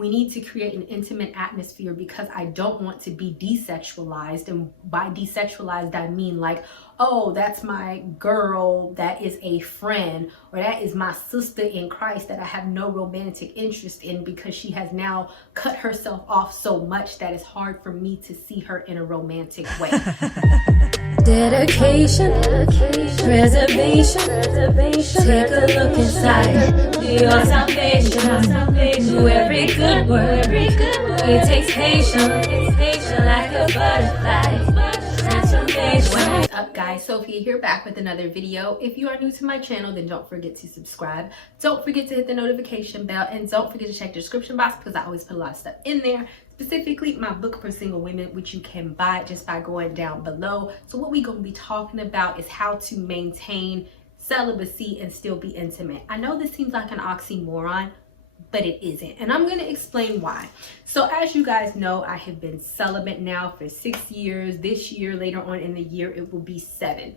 we need to create an intimate atmosphere because I don't want to be desexualized. And by desexualized, I mean like, oh, that's my girl that is a friend, or that is my sister in Christ that I have no romantic interest in because she has now cut herself off so much that it's hard for me to see her in a romantic way. Dedication, preservation, take a look inside, do your salvation, do every good work, it takes patience, like a butterfly. What is up, guys? Sophie here, back with another video. If you are new to my channel, then don't forget to subscribe. Don't forget to hit the notification bell, and don't forget to check the description box because I always put a lot of stuff in there, specifically my book for single women, which you can buy just by going down below. So what we're going to be talking about is how to maintain celibacy and still be intimate. I know this seems like an oxymoron, but it isn't, and I'm going to explain why. So as you guys know, I have been celibate now for 6 years. This year, later on in the year, it will be 7.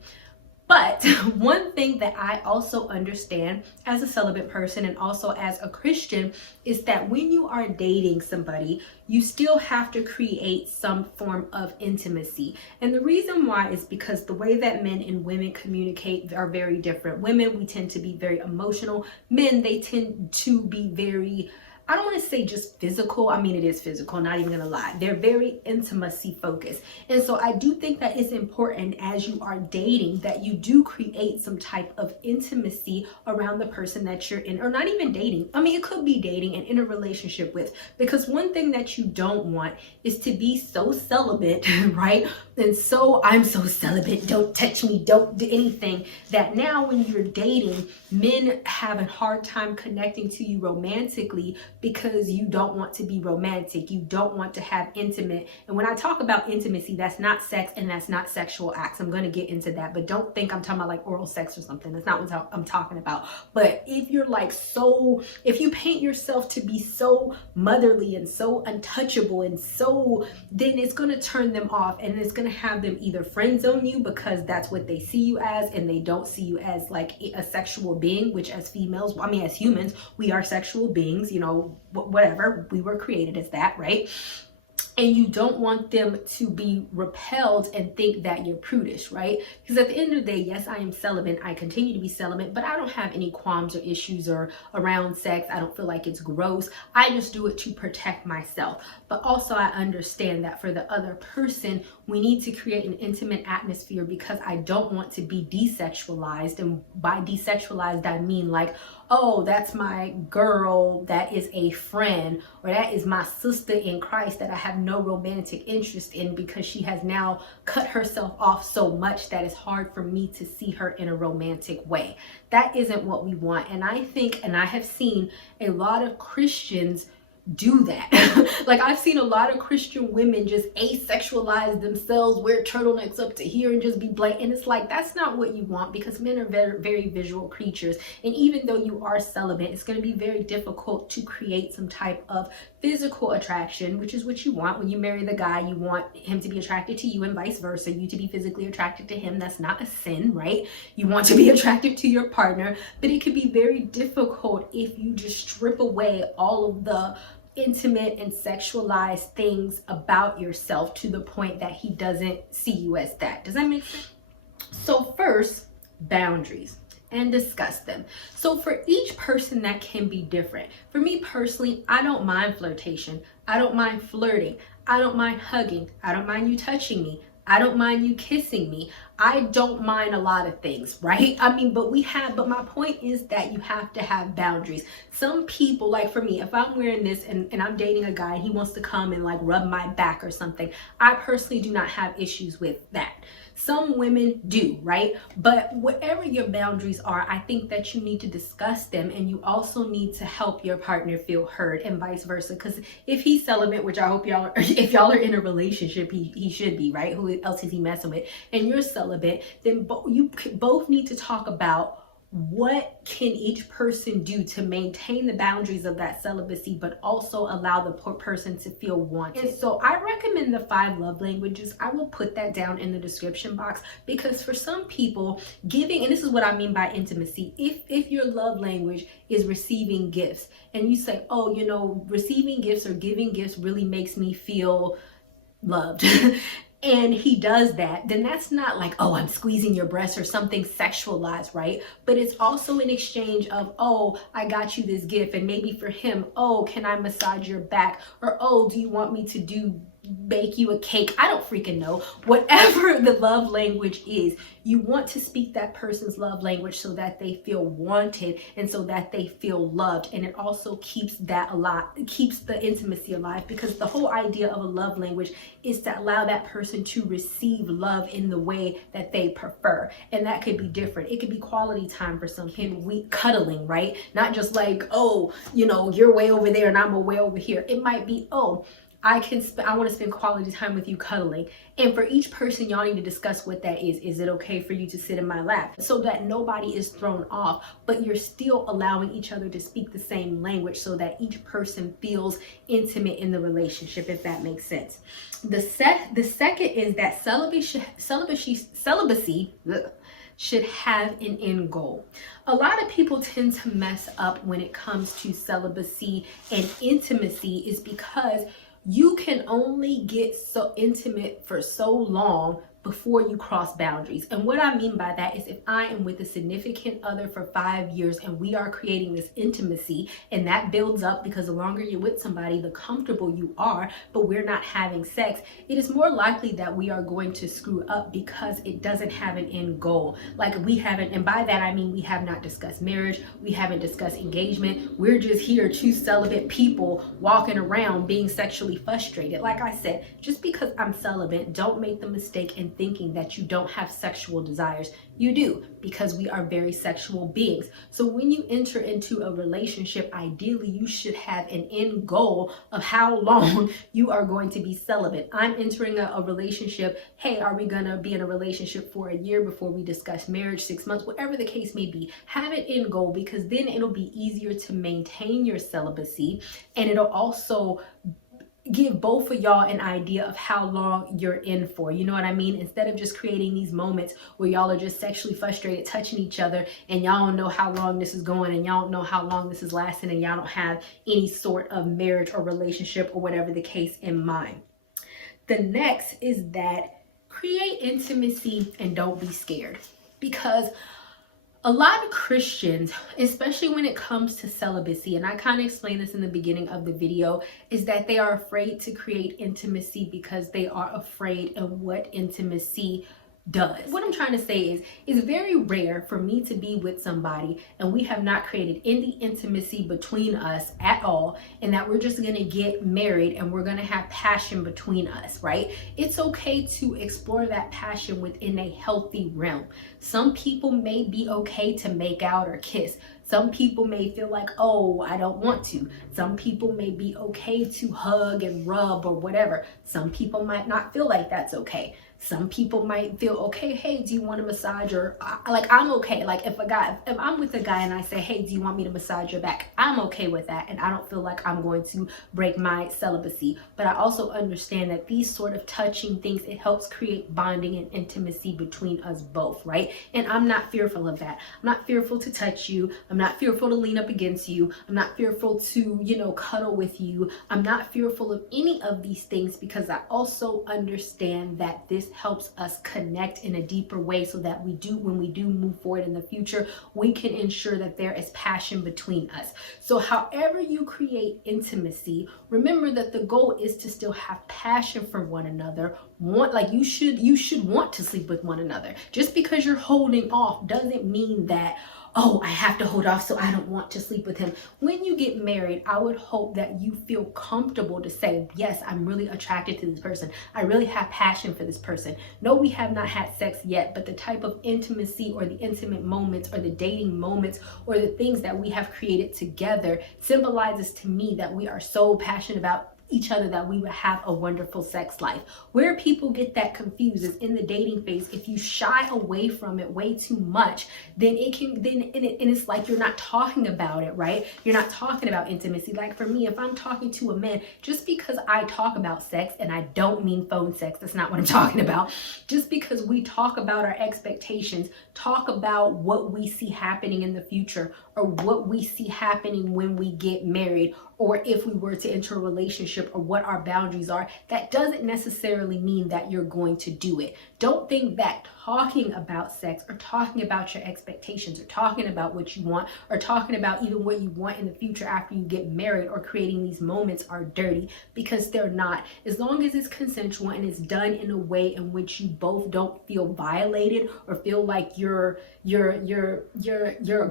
But one thing that I also understand as a celibate person and also as a Christian is that when you are dating somebody, you still have to create some form of intimacy. And the reason why is because the way that men and women communicate are very different. Women, we tend to be very emotional. Men, they tend to be very, I don't want to say just physical. I mean, it is physical, not even gonna lie. They're very intimacy focused. And so I do think that it's important as you are dating that you do create some type of intimacy around the person that you're in, or not even dating. I mean, it could be dating and in a relationship with, because one thing that you don't want is to be so celibate, right? And so I'm so celibate, don't touch me, don't do anything, that now when you're dating, men have a hard time connecting to you romantically because you don't want to be romantic. You don't want to have intimate. And when I talk about intimacy, that's not sex and that's not sexual acts. I'm going to get into that, but don't think I'm talking about like oral sex or something. That's not what I'm talking about. But if you're like if you paint yourself to be so motherly and so untouchable and so, then it's going to turn them off, and it's going to have them either friend zone you because that's what they see you as, and they don't see you as like a sexual being, which as females, I mean, as humans, we are sexual beings, you know, whatever, we were created as that, right? And you don't want them to be repelled and think that you're prudish, right? Because at the end of the day, yes, I am celibate. I continue to be celibate, but I don't have any qualms or issues or around sex. I don't feel like it's gross. I just do it to protect myself. But also I understand that for the other person, we need to create an intimate atmosphere because I don't want to be desexualized. And by desexualized, I mean like, oh, that's my girl that is a friend, or that is my sister in Christ that I have no romantic interest in because she has now cut herself off so much that it's hard for me to see her in a romantic way. That isn't what we want. And I think, and I have seen a lot of Christians do that. Like I've seen a lot of Christian women just asexualize themselves, wear turtlenecks up to here and just be blank. And it's like, that's not what you want, because men are very, very visual creatures. And even though you are celibate, it's going to be very difficult to create some type of physical attraction, which is what you want. When you marry the guy, you want him to be attracted to you and vice versa, you to be physically attracted to him. That's not a sin, right? You want to be attracted to your partner, but it could be very difficult if you just strip away all of the intimate and sexualized things about yourself to the point that he doesn't see you as that. Does that make sense? So first, boundaries, and discuss them. So for each person, that can be different. For me personally, I don't mind flirtation. I don't mind flirting. I don't mind hugging. I don't mind you touching me. I don't mind you kissing me. I don't mind a lot of things, right? I mean, but my point is that you have to have boundaries. Some people, like for me, if I'm wearing this and I'm dating a guy and he wants to come and like rub my back or something, I personally do not have issues with that. Some women do, right? But whatever your boundaries are, I think that you need to discuss them, and you also need to help your partner feel heard and vice versa. Because if he's celibate, which I hope y'all are, if y'all are in a relationship, he should be, right? Who else is he messing with? And you're celibate, then you both need to talk about what can each person do to maintain the boundaries of that celibacy, but also allow the person to feel wanted. And so I recommend the 5 love languages. I will put that down in the description box, because for some people, giving, and this is what I mean by intimacy, if your love language is receiving gifts, and you say, oh, you know, receiving gifts or giving gifts really makes me feel loved, and he does that, then that's not like, oh, I'm squeezing your breast or something sexualized, right? But it's also an exchange of, oh, I got you this gift. And maybe for him, oh, can I massage your back? Or, oh, do you want me to bake you a cake? I don't freaking know. Whatever the love language is, you want to speak that person's love language so that they feel wanted and so that they feel loved. And it also keeps that alive, it keeps the intimacy alive, because the whole idea of a love language is to allow that person to receive love in the way that they prefer. And that could be different. It could be quality time for some, cuddling, right? Not just like, oh, you know, you're way over there and I'm way over here. It might be, oh, I want to spend quality time with you cuddling. And for each person, y'all need to discuss what that is. Is it okay for you to sit in my lap? So that nobody is thrown off, but you're still allowing each other to speak the same language so that each person feels intimate in the relationship, if that makes sense. The second is that celibacy should have an end goal. A lot of people tend to mess up when it comes to celibacy and intimacy, is because you can only get so intimate for so long before you cross boundaries. And what I mean by that is, if I am with a significant other for 5 years and we are creating this intimacy, and that builds up because the longer you're with somebody, the comfortable you are, but we're not having sex, it is more likely that we are going to screw up because it doesn't have an end goal. Like we haven't, and by that I mean we have not discussed marriage, we haven't discussed engagement, we're just here, 2 celibate people walking around being sexually frustrated. Like I said, just because I'm celibate, don't make the mistake in thinking that you don't have sexual desires. You do, because we are very sexual beings. So when you enter into a relationship, ideally you should have an end goal of how long you are going to be celibate. I'm entering a relationship. Hey, are we gonna be in a relationship for a year before we discuss marriage, 6 months, whatever the case may be? Have an end goal, because then it'll be easier to maintain your celibacy, and it'll also give both of y'all an idea of how long you're in for. You know what I mean? Instead of just creating these moments where y'all are just sexually frustrated, touching each other, and y'all don't know how long this is going, and y'all don't know how long this is lasting, and y'all don't have any sort of marriage or relationship or whatever the case in mind. The next is that create intimacy and don't be scared, because a lot of Christians, especially when it comes to celibacy, and I kind of explained this in the beginning of the video, is that they are afraid to create intimacy because they are afraid of what intimacy does. What I'm trying to say is, it's very rare for me to be with somebody and we have not created any intimacy between us at all, and that we're just gonna get married and we're gonna have passion between us, right? It's okay to explore that passion within a healthy realm. Some people may be okay to make out or kiss. Some people may feel like, oh, I don't want to. Some people may be okay to hug and rub or whatever. Some people might not feel like that's okay. Some people might feel, okay, hey, do you want a massage? Or like, I'm okay. Like if I'm with a guy and I say, hey, do you want me to massage your back? I'm okay with that. And I don't feel like I'm going to break my celibacy. But I also understand that these sort of touching things, it helps create bonding and intimacy between us both, right? And I'm not fearful of that. I'm not fearful to touch you. I'm not fearful to lean up against you. I'm not fearful to, cuddle with you. I'm not fearful of any of these things, because I also understand that this helps us connect in a deeper way, so that when we do move forward in the future, we can ensure that there is passion between us. So however you create intimacy, remember that the goal is to still have passion for one another. You should want to sleep with one another. Just because you're holding off doesn't mean that, oh, I have to hold off so I don't want to sleep with him. When you get married, I would hope that you feel comfortable to say, yes, I'm really attracted to this person. I really have passion for this person. No, we have not had sex yet, but the type of intimacy or the intimate moments or the dating moments or the things that we have created together symbolizes to me that we are so passionate about each other that we would have a wonderful sex life. Where people get that confused is in the dating phase. If you shy away from it way too much, then it's like you're not talking about it, right? You're not talking about intimacy. Like for me, if I'm talking to a man, just because I talk about sex, and I don't mean phone sex, that's not what I'm talking about. Just because we talk about our expectations, talk about what we see happening in the future, or what we see happening when we get married, or if we were to enter a relationship, or what our boundaries are, that doesn't necessarily mean that you're going to do it. Don't think that talking about sex, or talking about your expectations, or talking about what you want, or talking about even what you want in the future after you get married, or creating these moments are dirty, because they're not. As long as it's consensual and it's done in a way in which you both don't feel violated, or feel like you're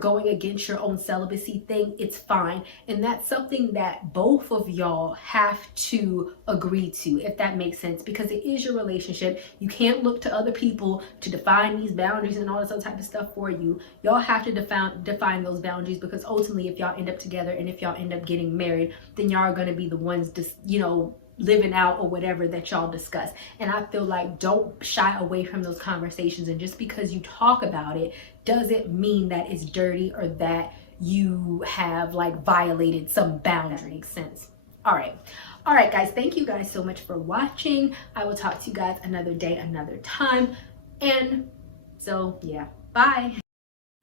going against your own celibacy thing, it's fine. And that's something that both of y'all have to agree to, if that makes sense, because it is your relationship. You can't look to other people to define these boundaries and all this other type of stuff for you. Y'all have to define those boundaries, because ultimately if y'all end up together and if y'all end up getting married, then y'all are going to be the ones just, living out or whatever that y'all discuss. And I feel like don't shy away from those conversations. And just because you talk about it doesn't mean that it's dirty, or that you have like violated some boundary. Makes sense. All right guys, thank you guys so much for watching. I will talk to you guys another day, another time. And so yeah, bye.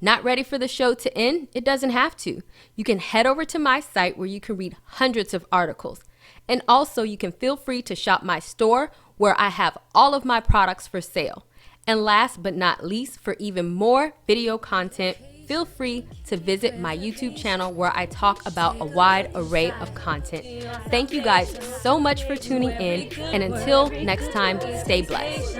Not ready for the show to end? It doesn't have to. You can head over to my site where you can read hundreds of articles. And also you can feel free to shop my store where I have all of my products for sale. And last but not least, for even more video content, feel free to visit my YouTube channel where I talk about a wide array of content. Thank you guys so much for tuning in, and until next time, stay blessed.